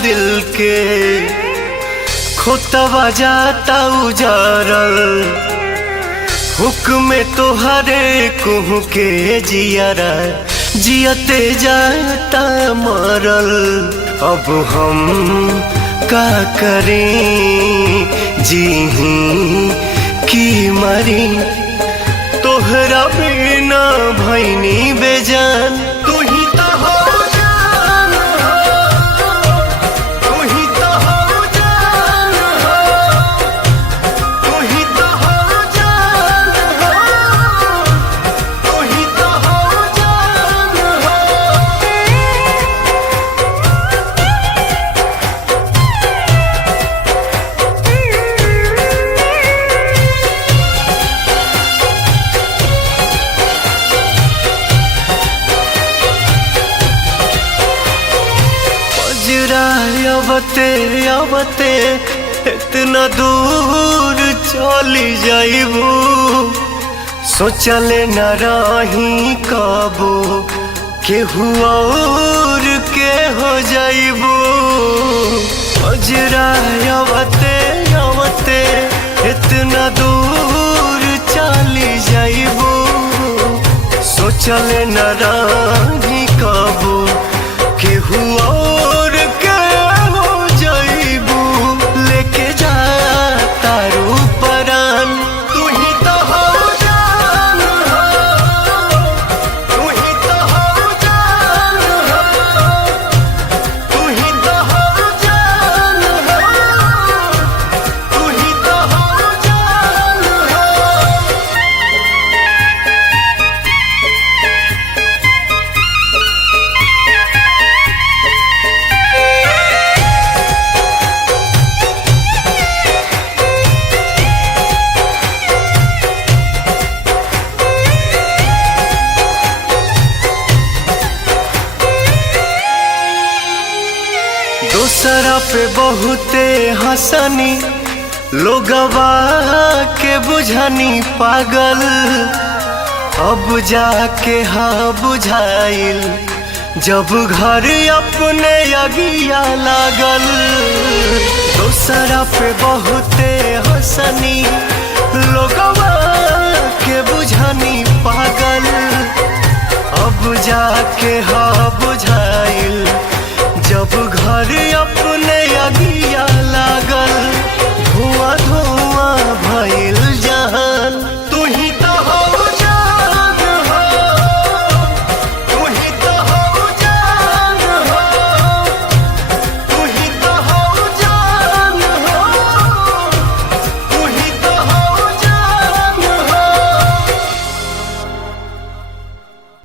दिल के खोतवा जाता उजारल हुक्म तोहरे कुहू के जियारा जियते जाता मरल। अब हम का करें जीही की मरी तोहरा बिना भैनी बेजान। तू ही तो हो जान हो, तू ही तो हो जान हो, तू ही तो हो जान हो, तू ही तो हो जान हो। अवते अवते इतना दूर चली जाइबू सोचले न रही कबो केहू और के हो जाइबू। अजरा अवते अवते इतना दूर चली जाइबू सोचले न रही कबो केहू और के हो जाइबू। लेके जा तारू परान तू ही तो हो जान हो, तू ही तो हो जान हो, तू ही तो हो जान हो, तू ही तो हो जान हो। दूसरा पे बहुते हंसनी लोगवा के बुझनी पागल अब जाके हाँ बुझाइल जब घर अपने अगिया लागल। दूसरा पे बहुते हंसनी लोगवा के बुझनी पागल अब जाके हाँ बुझाइल